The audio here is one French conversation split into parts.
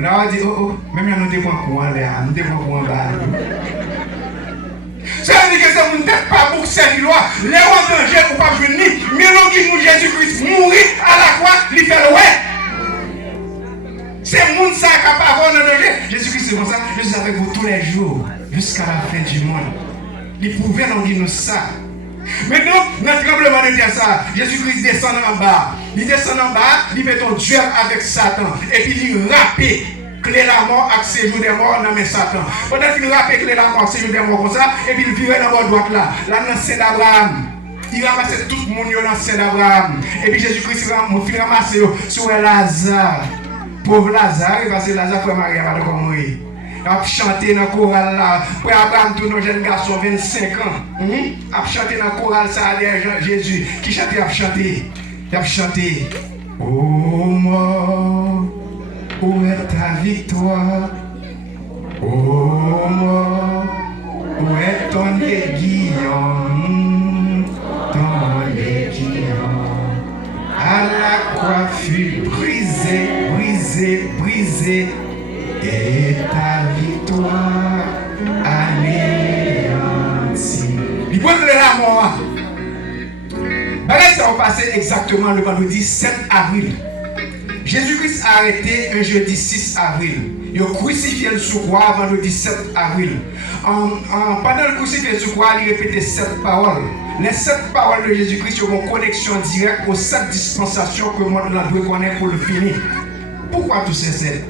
Là, on dit, oh, même là, nous devons prendre là, nous devons prendre là. Ça veut dire que c'est mon tête pas pour cette loi. Les en danger pour pas venir. Mais l'on qui nous Jésus-Christ mourir à la croix, il fait le ouais. C'est mon ça qui n'a pas avoir le danger. Jésus-Christ c'est comme ça. Je suis avec vous tous les jours jusqu'à la fin du monde. Il pouvait nous dire ça. Maintenant, notre tremblement de terre ça, Jésus-Christ descend en bas. Il descend en bas, il fait un duel avec Satan. Et puis il rappe clé la mort avec séjour des morts dans mes Satan. Pendant qu'il rappe clé la mort, séjour des morts comme ça, et puis il vire dans la droite là, là dans le sein d'Abraham. Il ramasse tout le monde dans le sein d'Abraham. Et puis Jésus-Christ il ramasse sur Lazare. Pauvre Lazare, parce que Lazare fait Marie avant de mourir. Il a chanté dans le choral là. Pour Abraham, tout nos jeunes garçons, 25 ans. Il a chanté dans le choral ça, Jésus. Qui chantait, il a chanté. Il a chanté. Oh mort, où est ta victoire? Oh mort, où est ton aiguillon? Ton aiguillon. À la croix fut brisée, brisée, brisée. Et ta victoire anéantie. Il faut que la mort. Ça va passer exactement le vendredi 7 avril. Jésus-Christ a arrêté un jeudi 6 avril. Il a crucifié le sous croix vendredi 7 avril. Pendant le crucifié sous croix, il répétait 7 paroles. Les 7 paroles de Jésus-Christ ont une connexion directe aux 7 dispensations que le monde doit connaître pour le finir. Pourquoi tous ces 7?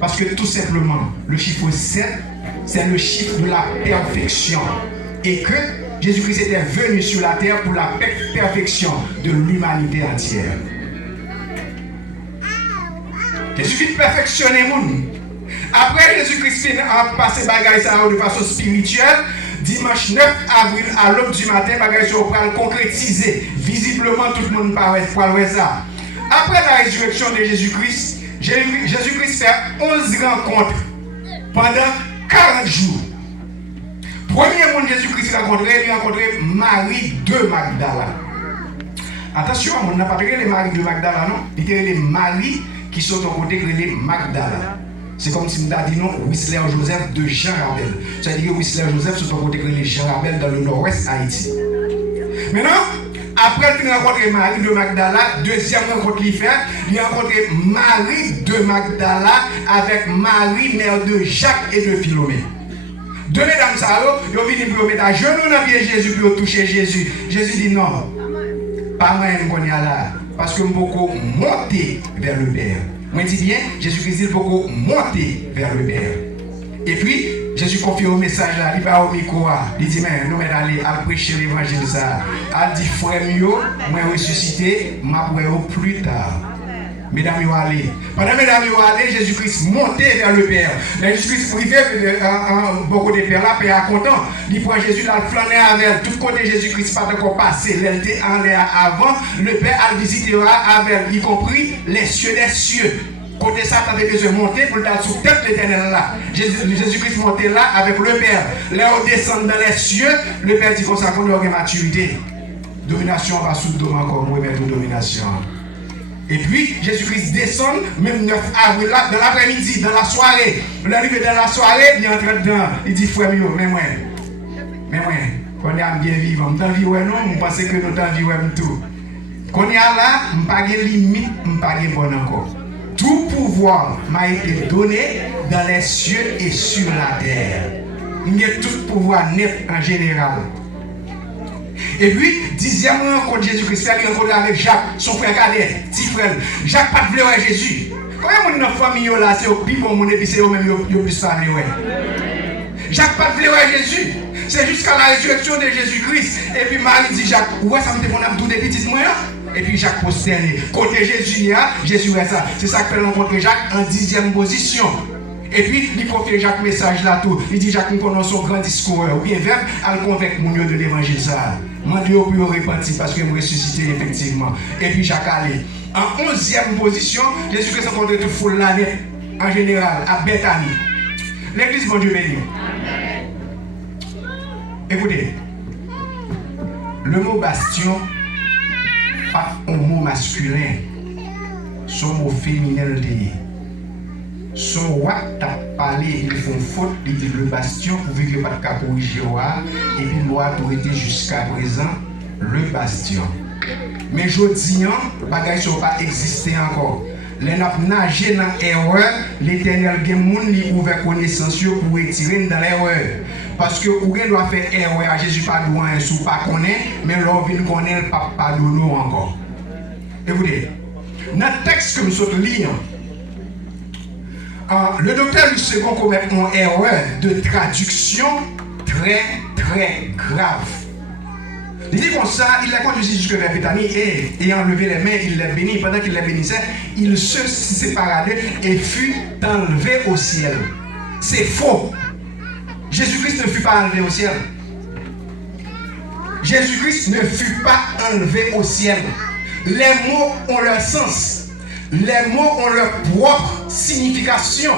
Parce que tout simplement, le chiffre 7, c'est le chiffre de la perfection. Et que Jésus-Christ était venu sur la terre pour la perfection de l'humanité entière. Jésus-Christ perfectionnait le monde. Après, Jésus-Christ a passé bagaille ça de façon spirituelle. Dimanche 9 avril, à l'aube du matin, bagaille ça va le concrétiser. Visiblement, tout le monde paraît ça. Après la résurrection de Jésus-Christ, Jésus-Christ fait 11 rencontres pendant 40 jours. Premier monde Jésus-Christ rencontré, il a rencontré Marie de Magdala. Attention, on n'a pas pris les Marie de Magdala, non? Il y a les Marie qui sont au côté de les Magdala. C'est comme si on a dit non, Whistler Joseph de Jean Rabel. C'est-à-dire que Whistler Joseph sont au côté de les Jean Rabel dans le nord-ouest Haïti. Maintenant, après qu'il a rencontré Marie de Magdala, deuxième rencontre qu'il fait, il a rencontré Marie de Magdala avec Marie, mère de Jacques et de Philomée. Deux mesdames, ils ont venu pour mettre à genoux dans pied Jésus pour toucher Jésus. Jésus dit non, pas moi qu'on y a là, parce que je peux monter vers le Père. Moi je dis bien, Jésus-Christ dit beaucoup monter vers le Père. Et puis, Jésus confie au message là, il va au micro, il dit mais nous allons aller à prêcher l'évangile ça. Il dit frère mieux, moi ressuscité, m'a plus tard. Mesdames, vous allez. Pendant mesdames, vous allez, Jésus-Christ montait vers le Père. Jésus-Christ privé beaucoup de Père là, Père content. Il prend Jésus là, flâner avec tout côté Jésus-Christ pas encore passé. Il était en l'air avant. Le Père a visité avec, y compris les cieux des cieux. Côté ça, tu as besoin de monter pour le sous tête l'éternel là. Jésus-Christ montait là avec le Père. Là, on descend dans les cieux. Le Père dit qu'on s'en connaît en maturité. Domination va sous le dos encore, moi, mettre domination. Et puis, Jésus-Christ descend, même 9 avril, là, dans l'après-midi, dans la soirée. Il arrive dans la soirée, il est entré dedans. Il dit, frère, mais moi, qu'on est bien vivant. Nous t'en vivons, non, nous pensons que nous t'en vivons tout. Qu'on est là, nous n'avons pas de limite, nous n'avons pas de bon encore. Tout pouvoir m'a été donné dans les cieux et sur la terre. Il y a tout pouvoir net en général. Et puis, 10e rencontre Jésus-Christ, il rencontre avec Jacques, son frère cadet, petit frère. Jacques pas de voir Jésus. Comment mon famille là, c'est au plus bon monde et puis c'est eux même qui ont plus parlé. Jacques pas de voir Jésus. C'est jusqu'à la résurrection de Jésus-Christ. Et puis Marie dit Jacques, ouais, ça me demande tout des petits moyens. Et puis Jacques posterné. Côté Jésus, Jésus est ça. C'est ça que fait rencontrer Jacques en 10e position. Et puis, il confie Jacques message là tout. Il dit Jacques, nous connaissons son grand discours. Ou bien verbe, à le convaincre mon de l'évangile ça. Moi, Dieu a pu repentir parce que je me ressuscité effectivement. Et puis Jacques allait. En 11e position, Jésus-Christ a rencontré toute foule là en général, à Bethanie. L'église, bon Dieu béni. Écoutez, le mot bastion, pas un mot masculin, son mot féminin. son roi t'a parlé, ils font faute, ils disent le bastion, pourvu que pas de cas corriger, et puis loi tout été jusqu'à présent, le bastion. Mais je dis, les bagages ne sont pas existé encore. Les n'a nagé dans l'erreur, l'Éternel a ouvert connaissance pour retirer dans l'erreur. Parce que vous doit faire erreur à Jésus pas loin, sous pas connaître, mais l'on vient connaître pas pardonner encore. Écoutez, dans le texte que nous sommes lisons, le docteur Luc II commet une erreur de traduction très grave. Il dit comme ça, il a conduit jusque vers Béthanie et ayant levé les mains, il les bénit. Pendant qu'il les bénissait, il se sépara d'eux et fut enlevé au ciel. C'est faux. Jésus-Christ ne fut pas enlevé au ciel. Jésus-Christ ne fut pas enlevé au ciel. Les mots ont leur sens. Les mots ont leur propre signification.